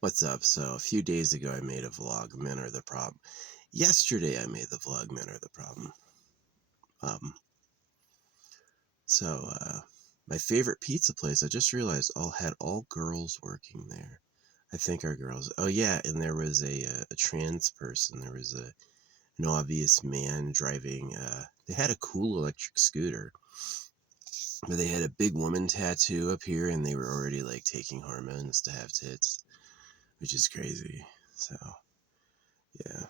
What's up? So a few days ago I made a vlog, Men Are the Problem. Yesterday I made the vlog, Men Are the Problem. Um, so my favorite pizza place, I just realized all had all girls working there. I think our girls. Oh yeah, and there was a trans person. There was an obvious man driving. They had a cool electric scooter, but they had a big woman tattoo up here, and they were already like taking hormones to have tits, which is crazy. So yeah.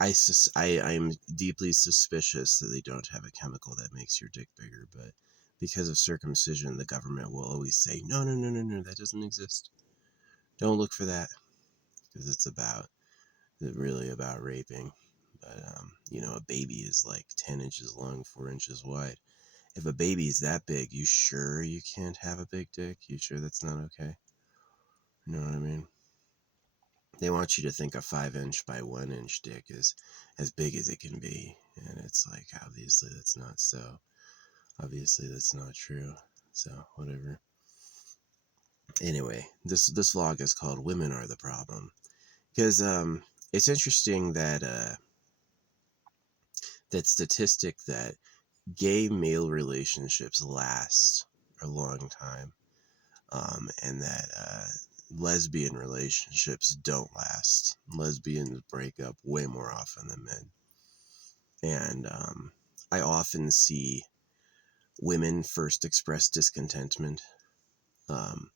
I'm deeply suspicious that they don't have a chemical that makes your dick bigger, but because of circumcision, the government will always say, no, no, no, no, no, that doesn't exist. Don't look for that, because it's really about raping. But, a baby is like 10 inches long, 4 inches wide. If a baby is that big, you sure you can't have a big dick? You sure that's not okay? You know what I mean? They want you to think a 5-inch by 1-inch dick is as big as it can be. And it's like, obviously that's not so. Obviously that's not true. So, whatever. Anyway, this vlog is called Women Are the Problem. Because it's interesting that statistic that gay male relationships last a long time. And that lesbian relationships don't last. Lesbians break up way more often than men. And I often see women first express discontentment. Um,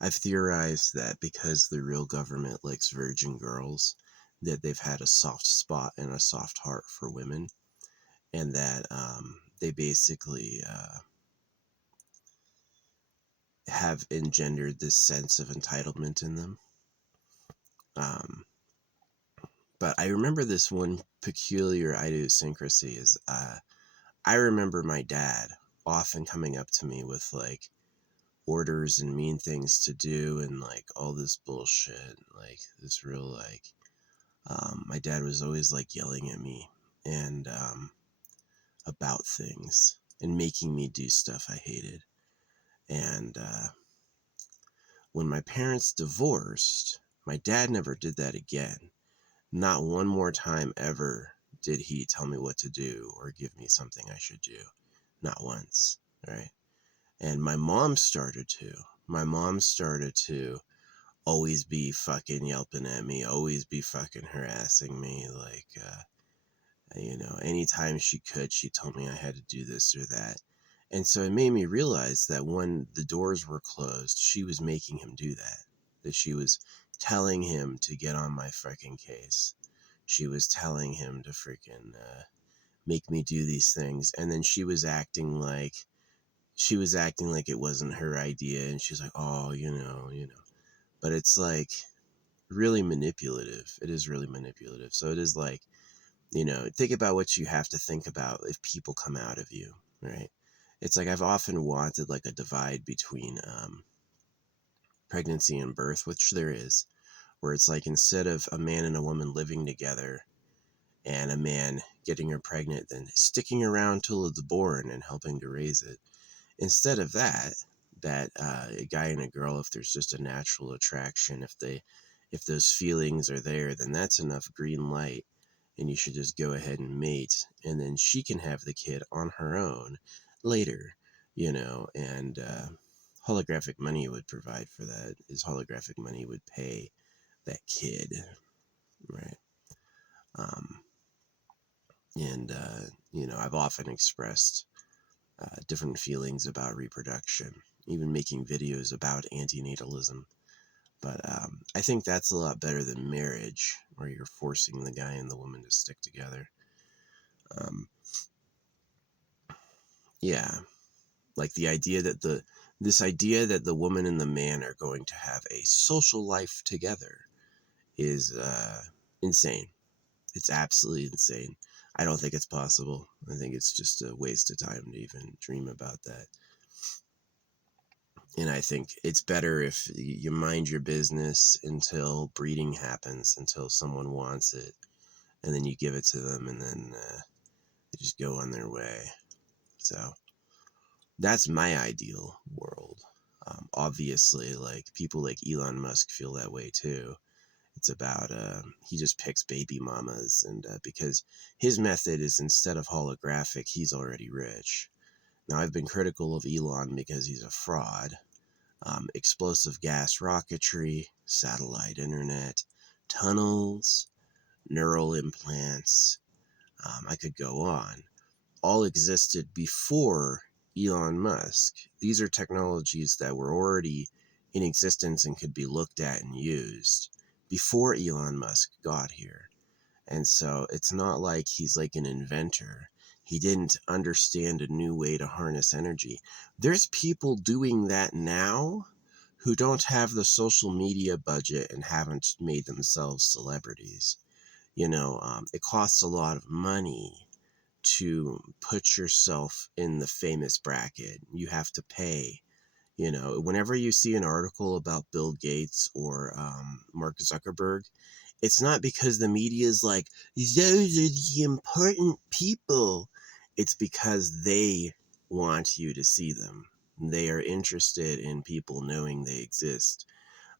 I've theorized that because the real government likes virgin girls, that they've had a soft spot and a soft heart for women, and that they basically have engendered this sense of entitlement in them. Um, but I remember this one peculiar idiosyncrasy is I remember my dad often coming up to me with like orders and mean things to do and like all this bullshit, like this real like my dad was always like yelling at me and about things and making me do stuff I hated. And when my parents divorced, my dad never did that again. Not one more time ever did he tell me what to do or give me something I should do. Not once, right? And my mom started to. My mom started to always be fucking yelping at me, always be fucking harassing me. Like, anytime she could, she told me I had to do this or that. And so it made me realize that when the doors were closed, she was making him do that. That she was telling him to get on my freaking case. She was telling him to freaking make me do these things. And then she was acting like it wasn't her idea. And she's like, oh, but it's like really manipulative. It is really manipulative. So it is like, think about what you have to think about if people come out of you, right? It's like I've often wanted like a divide between pregnancy and birth, which there is, where it's like instead of a man and a woman living together and a man getting her pregnant, then sticking around till it's born and helping to raise it, instead of that a guy and a girl, if there's just a natural attraction, if those feelings are there, then that's enough green light and you should just go ahead and mate, and then she can have the kid on her own later, and holographic money would provide for that, is holographic money would pay that kid, right? um, and I've often expressed different feelings about reproduction, even making videos about antinatalism. But I think that's a lot better than marriage, where you're forcing the guy and the woman to stick together. Um, yeah, like this idea that the woman and the man are going to have a social life together is insane. It's absolutely insane. I don't think it's possible. I think it's just a waste of time to even dream about that. And I think it's better if you mind your business until breeding happens, until someone wants it, and then you give it to them, and then they just go on their way. So that's my ideal world. obviously, like, people like Elon Musk feel that way too. It's about, he just picks baby mamas, and because his method is, instead of holographic, he's already rich. Now, I've been critical of Elon because he's a fraud. Explosive gas rocketry, satellite internet, tunnels, neural implants, I could go on, all existed before Elon Musk. These are technologies that were already in existence and could be looked at and used before Elon Musk got here. And so it's not like he's like an inventor. He didn't understand a new way to harness energy. There's people doing that now who don't have the social media budget and haven't made themselves celebrities. It costs a lot of money to put yourself in the famous bracket. You have to pay. Whenever you see an article about Bill Gates or Mark Zuckerberg, it's not because the media is like, those are the important people. It's because they want you to see them. They are interested in people knowing they exist.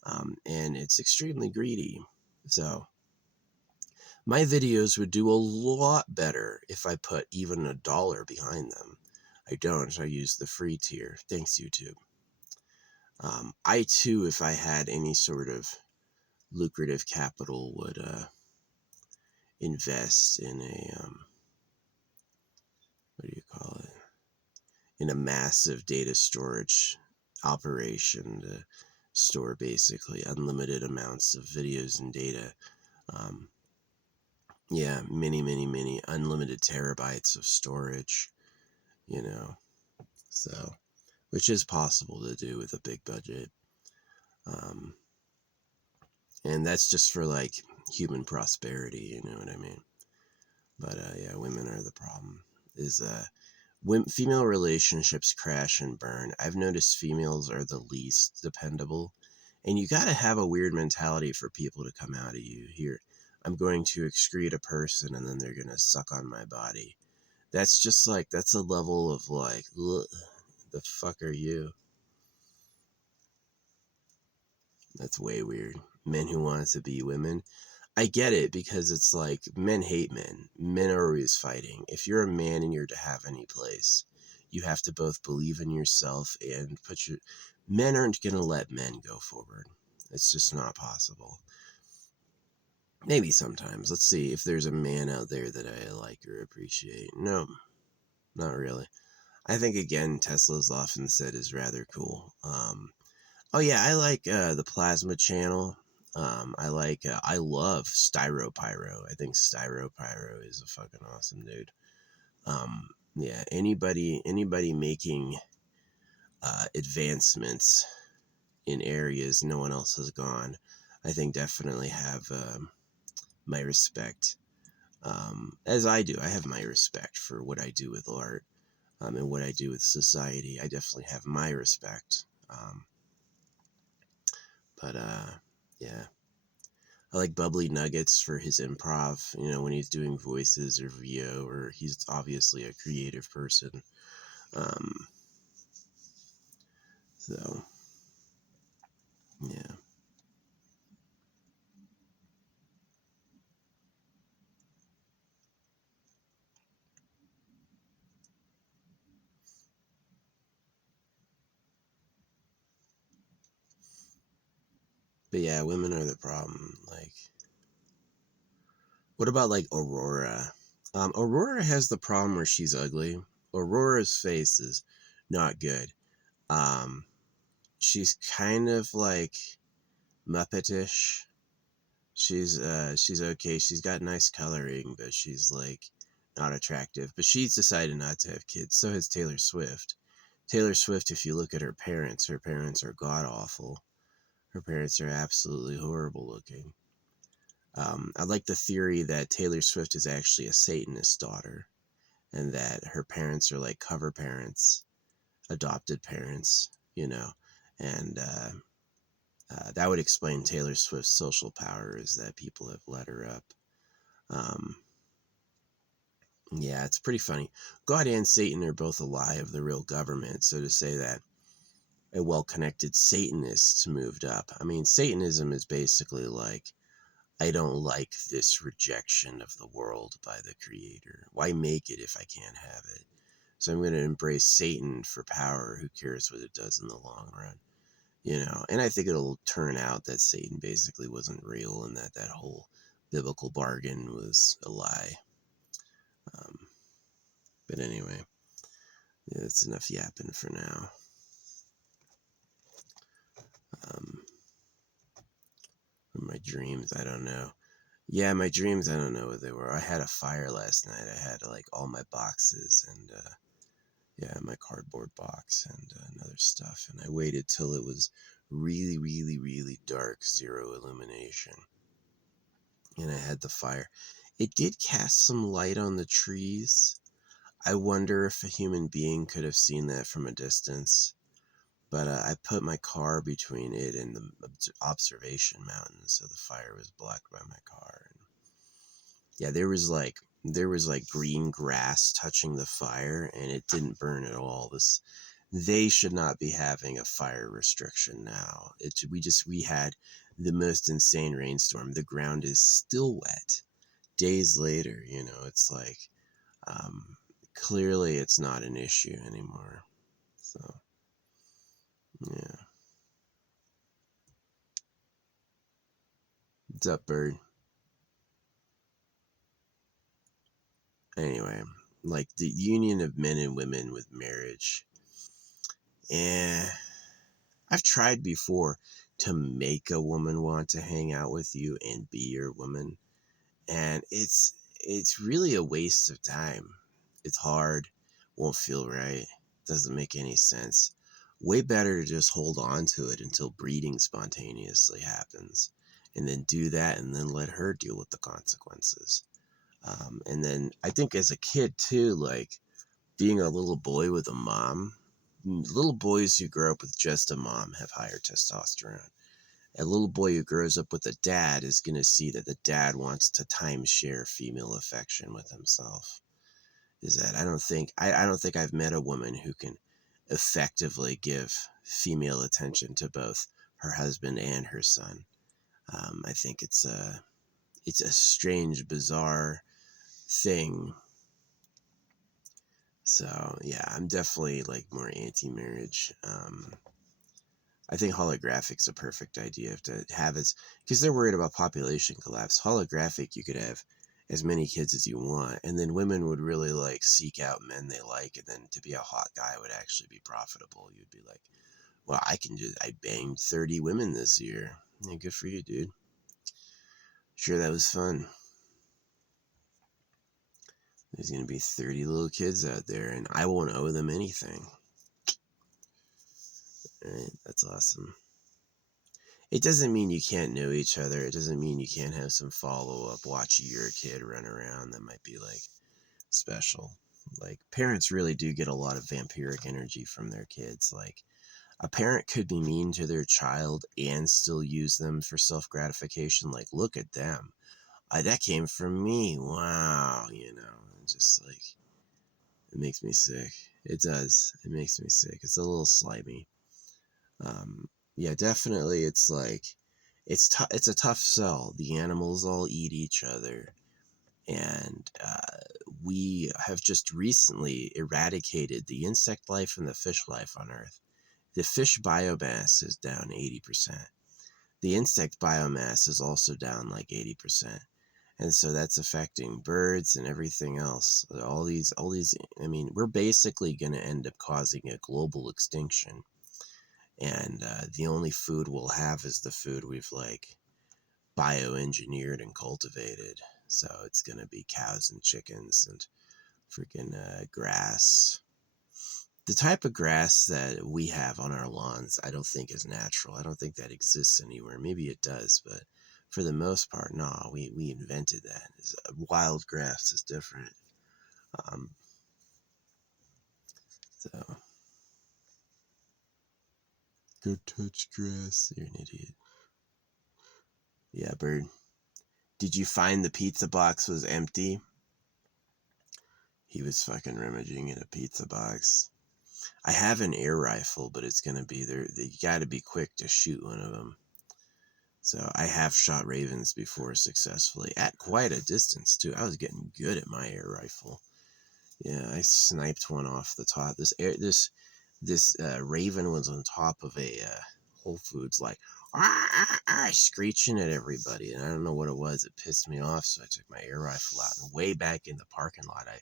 And it's extremely greedy. So my videos would do a lot better if I put even $1 behind them. I don't. I use the free tier. Thanks, YouTube. I too, if I had any sort of lucrative capital, would invest in a what do you call it? In a massive data storage operation to store basically unlimited amounts of videos and data. Um, yeah, many unlimited terabytes of storage. So, which is possible to do with a big budget. Um, and that's just for like human prosperity, you know what I mean? But yeah, women are the problem. Female relationships crash and burn. I've noticed females are the least dependable, and you got to have a weird mentality for people to come out of you. Here, I'm going to excrete a person, and then they're gonna suck on my body. That's just like, that's a level of like, ugh, the fuck are you? That's way weird. Men who want to be women. I get it, because it's like, men hate men. Men are always fighting. If you're a man and you're to have any place, you have to both believe in yourself and men aren't going to let men go forward. It's just not possible. Maybe sometimes. Let's see if there's a man out there that I like or appreciate. No, not really. I think, again, Tesla's often said is rather cool. Oh yeah, I like the Plasma Channel. I love StyroPyro. I think StyroPyro is a fucking awesome dude. Yeah, anybody making advancements in areas no one else has gone, I think definitely have my respect. As I do, I have my respect for what I do with art, and what I do with society. I definitely have my respect. But yeah. I like Bubbly Nuggets for his improv, when he's doing voices or VO, or he's obviously a creative person. Um, so, yeah. But yeah, women are the problem. Like, what about like Aurora? Aurora has the problem where she's ugly. Aurora's face is not good. Um, she's kind of like Muppetish. She's okay. She's got nice coloring, but she's like not attractive. But she's decided not to have kids. So has Taylor Swift. Taylor Swift, if you look at her parents are god awful. Her parents are absolutely horrible looking. I like the theory that Taylor Swift is actually a Satanist daughter, and that her parents are like cover parents, adopted parents, and that would explain Taylor Swift's social power, is that people have let her up. Um, yeah, it's pretty funny. God and Satan are both a lie of the real government. So to say that a well-connected Satanist moved up. I mean, Satanism is basically like, I don't like this rejection of the world by the creator. Why make it if I can't have it? So I'm going to embrace Satan for power. Who cares what it does in the long run? You know, and I think it'll turn out that Satan basically wasn't real and that that whole biblical bargain was a lie. Um, but anyway, yeah, that's enough yapping for now. My dreams, I don't know. Yeah, my dreams, I don't know what they were. I had a fire last night. I had like all my boxes and yeah, my cardboard box and other stuff. And I waited till it was really, really, really dark, zero illumination. And I had the fire. It did cast some light on the trees. I wonder if a human being could have seen that from a distance. But I put my car between it and the observation mountain, so the fire was blocked by my car. And yeah, there was like green grass touching the fire, and it didn't burn at all. They should not be having a fire restriction now. We had the most insane rainstorm. The ground is still wet days later. You know, it's like clearly it's not an issue anymore. So yeah, what's up, bird? Anyway, like the union of men and women with marriage. Eh, I've tried before to make a woman want to hang out with you and be your woman, and it's really a waste of time. It's hard, won't feel right, doesn't make any sense. Way better to just hold on to it until breeding spontaneously happens, and then do that, and then let her deal with the consequences. And then I think as a kid too, like being a little boy with a mom, little boys who grow up with just a mom have higher testosterone. A little boy who grows up with a dad is going to see that the dad wants to timeshare female affection with himself. Is that I don't think I've met a woman who can effectively give female attention to both her husband and her son. I think it's a strange, bizarre thing. So yeah, I'm definitely like more anti-marriage. I think holographic's a perfect idea to have it because they're worried about population collapse. Holographic, you could have as many kids as you want, and then women would really like seek out men they like, and then to be a hot guy would actually be profitable. You'd be like, well, I banged 30 women this year. Yeah, good for you, dude. Sure, that was fun. There's gonna be 30 little kids out there, and I won't owe them anything. All right, that's awesome. It doesn't mean you can't know each other. It doesn't mean you can't have some follow up watching your kid run around that might be like special. Like parents really do get a lot of vampiric energy from their kids. Like a parent could be mean to their child and still use them for self gratification. Like, look at them. That came from me. Wow. You know, just like, it makes me sick. It does. It makes me sick. It's a little slimy. Um, yeah, definitely. It's like, it's a tough sell. The animals all eat each other. And we have just recently eradicated the insect life and the fish life on Earth. The fish biomass is down 80%. The insect biomass is also down like 80%. And so that's affecting birds and everything else. All these, I mean, we're basically going to end up causing a global extinction. And the only food we'll have is the food we've like bioengineered and cultivated. So it's going to be cows and chickens and freaking grass. The type of grass that we have on our lawns, I don't think is natural. I don't think that exists anywhere. Maybe it does, but for the most part, no, we invented that. Wild grass is different. Um, so, go touch grass. You're an idiot. Yeah, bird. Did you find the pizza box was empty? He was fucking rummaging in a pizza box. I have an air rifle, but it's gonna be there. You got to be quick to shoot one of them. So I have shot ravens before successfully at quite a distance too. I was getting good at my air rifle. Yeah, I sniped one off the top. This raven was on top of a Whole Foods, like screeching at everybody, and I don't know what it was. It pissed me off, so I took my air rifle out and way back in the parking lot, I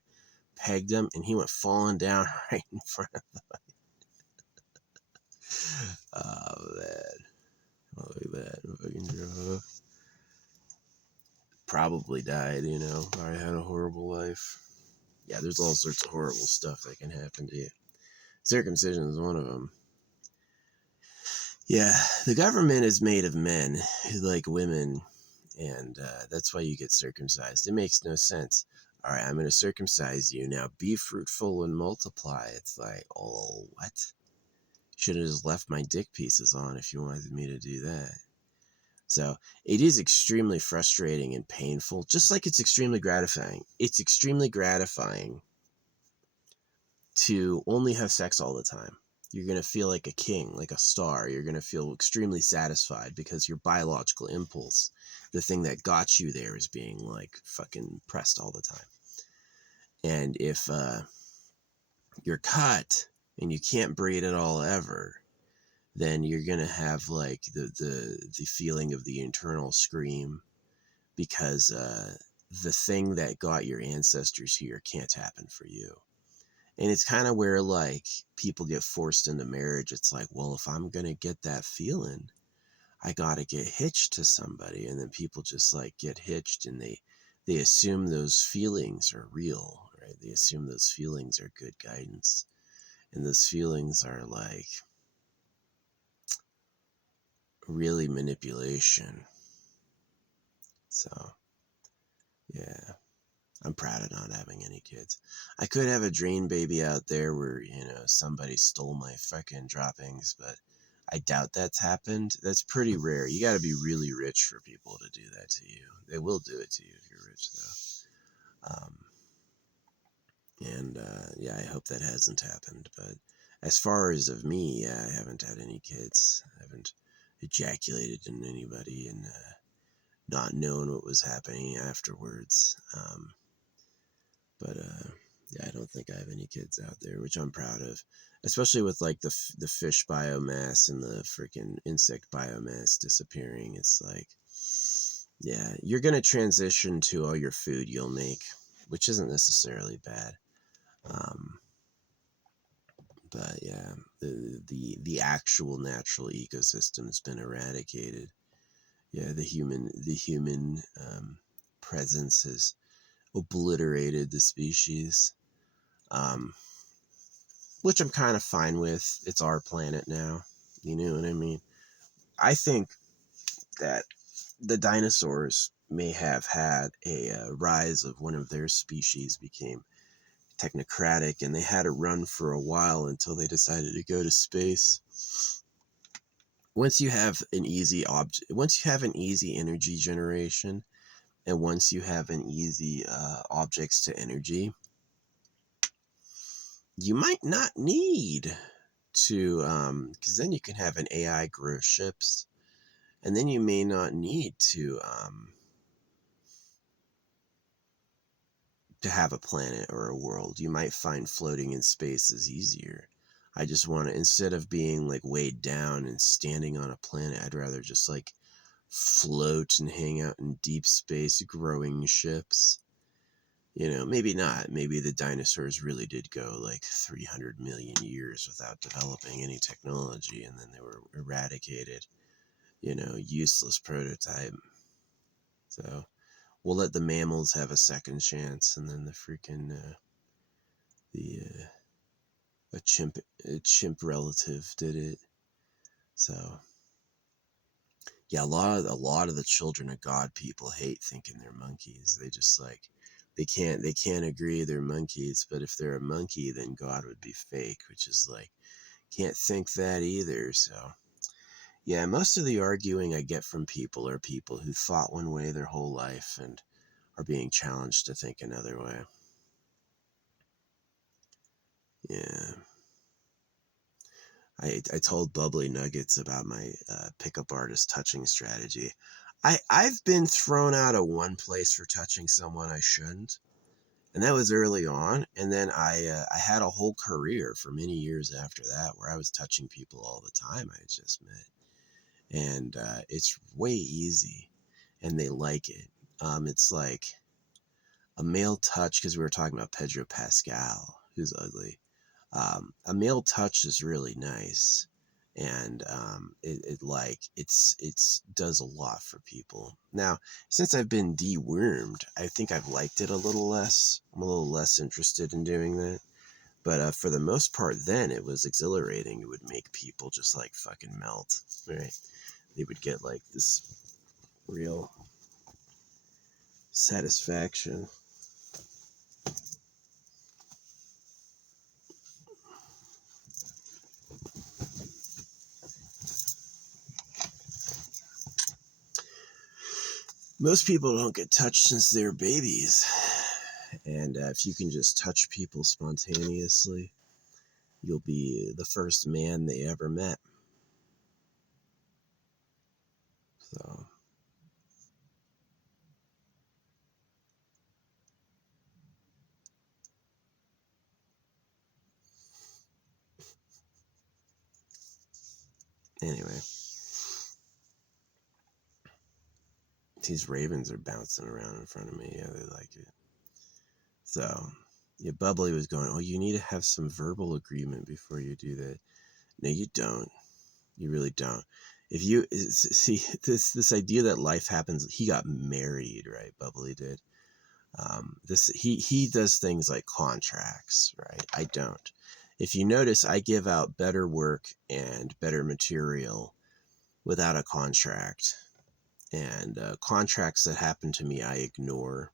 pegged him, and he went falling down right in front of me. Oh man, look at that! Fucking drove. Probably died, you know. Probably had a horrible life. Yeah, there's all sorts of horrible stuff that can happen to you. Circumcision is one of them. Yeah, the government is made of men who like women, and that's why you get circumcised. It makes no sense. All right, I'm going to circumcise you. Now be fruitful and multiply. It's like, oh, what? Should have just left my dick pieces on if you wanted me to do that. So it is extremely frustrating and painful, just like it's extremely gratifying. It's extremely gratifying to only have sex all the time. You're going to feel like a king, like a star. You're going to feel extremely satisfied because your biological impulse, the thing that got you there, is being like fucking pressed all the time. And if you're cut and you can't breed at all ever, then you're going to have like the feeling of the internal scream because the thing that got your ancestors here can't happen for you. And it's kind of where like people get forced into marriage. It's like, well, if I'm going to get that feeling, I got to get hitched to somebody. And then people just like get hitched and they assume those feelings are real, right? They assume those feelings are good guidance. And those feelings are like really manipulation. So, yeah. I'm proud of not having any kids. I could have a dream baby out there where, you know, somebody stole my fucking droppings, but I doubt that's happened. That's pretty rare. You got to be really rich for people to do that to you. They will do it to you if you're rich, though. Yeah, I hope that hasn't happened. But as far as of me, yeah, I haven't had any kids. I haven't ejaculated in anybody and not known what was happening afterwards. But yeah, I don't think I have any kids out there, which I'm proud of, especially with like the fish biomass and the freaking insect biomass disappearing. It's like, yeah, you're gonna transition to all your food you'll make, which isn't necessarily bad. Um, but yeah, the actual natural ecosystem has been eradicated. Yeah, the human presence has obliterated the species. Um, which I'm kind of fine with. It's our planet now. You know what I mean? I think that the dinosaurs may have had a rise of one of their species became technocratic, and they had a run for a while until they decided to go to space. Once you have an easy once you have an easy energy generation, and once you have an easy objects to energy, you might not need to because then you can have an AI grow ships, and then you may not need to have a planet or a world. You might find floating in space is easier. I just want to, instead of being like weighed down and standing on a planet, I'd rather just like float and hang out in deep space growing ships. You know, maybe not. Maybe the dinosaurs really did go like 300 million years without developing any technology, and then they were eradicated. You know, useless prototype. So we'll let the mammals have a second chance, and then the freaking the a chimp relative did it. So yeah, a lot of the children of God people hate thinking they're monkeys. They just like they can't agree they're monkeys, but if they're a monkey, then God would be fake, which is like can't think that either. So yeah, most of the arguing I get from people are people who thought one way their whole life and are being challenged to think another way. Yeah. I told Bubbly Nuggets about my pickup artist touching strategy. I've been thrown out of one place for touching someone I shouldn't, and that was early on. And then I had a whole career for many years after that where I was touching people all the time I just met, and it's way easy, and they like it. It's like a male touch, because we were talking about Pedro Pascal, who's ugly. A male touch is really nice, and it's does a lot for people. Now, since I've been dewormed, I think I've liked it a little less. I'm a little less interested in doing that. But for the most part, then it was exhilarating. It would make people just like fucking melt, right? They would get like this real satisfaction. Most people don't get touched since they're babies. And if you can just touch people spontaneously, you'll be the first man they ever met. So, anyway, these ravens are bouncing around in front of me. Yeah, they like it. So, yeah, Bubbly was going, oh, you need to have some verbal agreement before you do that. No, you don't. You really don't. If you see this idea that life happens, he got married, right? Bubbly did. He does things like contracts, right? I don't. If you notice, I give out better work and better material without a contract, and contracts that happen to me I ignore.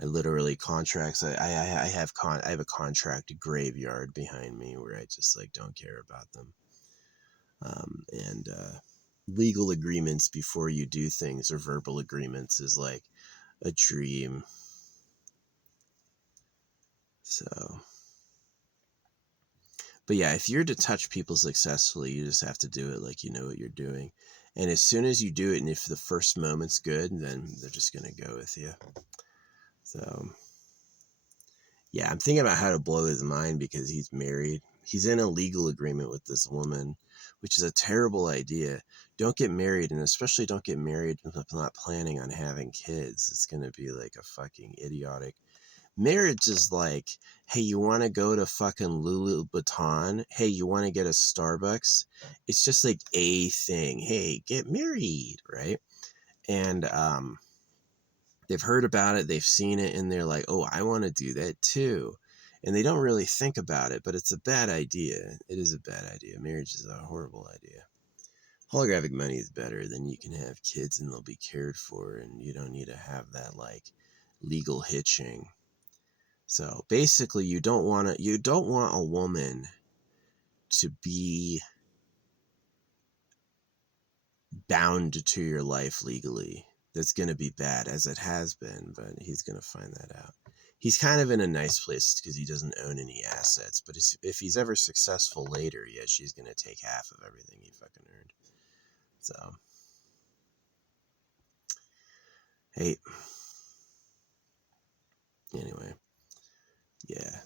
I literally contracts. I have a contract graveyard behind me where I just like don't care about them. And legal agreements before you do things, or verbal agreements, is like a dream. So, but yeah, if you're to touch people successfully, you just have to do it like you know what you're doing. And as soon as you do it, and if the first moment's good, then they're just going to go with you. So, yeah, I'm thinking about how to blow his mind because he's married. He's in a legal agreement with this woman, which is a terrible idea. Don't get married, and especially don't get married not planning on having kids. It's going to be like a fucking idiotic. Marriage is like, hey, you want to go to fucking Louboutin? Hey, you want to get a Starbucks? It's just like a thing. Hey, get married, right? And they've heard about it, they've seen it, and they're like, oh, I want to do that too. And they don't really think about it, but it's a bad idea. It is a bad idea. Marriage is a horrible idea. Holographic money is better. Then you can have kids and they'll be cared for, and you don't need to have that like legal hitching. So basically, you don't want a woman to be bound to your life legally. That's going to be bad, as it has been, but he's going to find that out. He's kind of in a nice place because he doesn't own any assets, but if he's ever successful later, yeah, she's going to take half of everything he fucking earned. So, hey, anyway, yeah.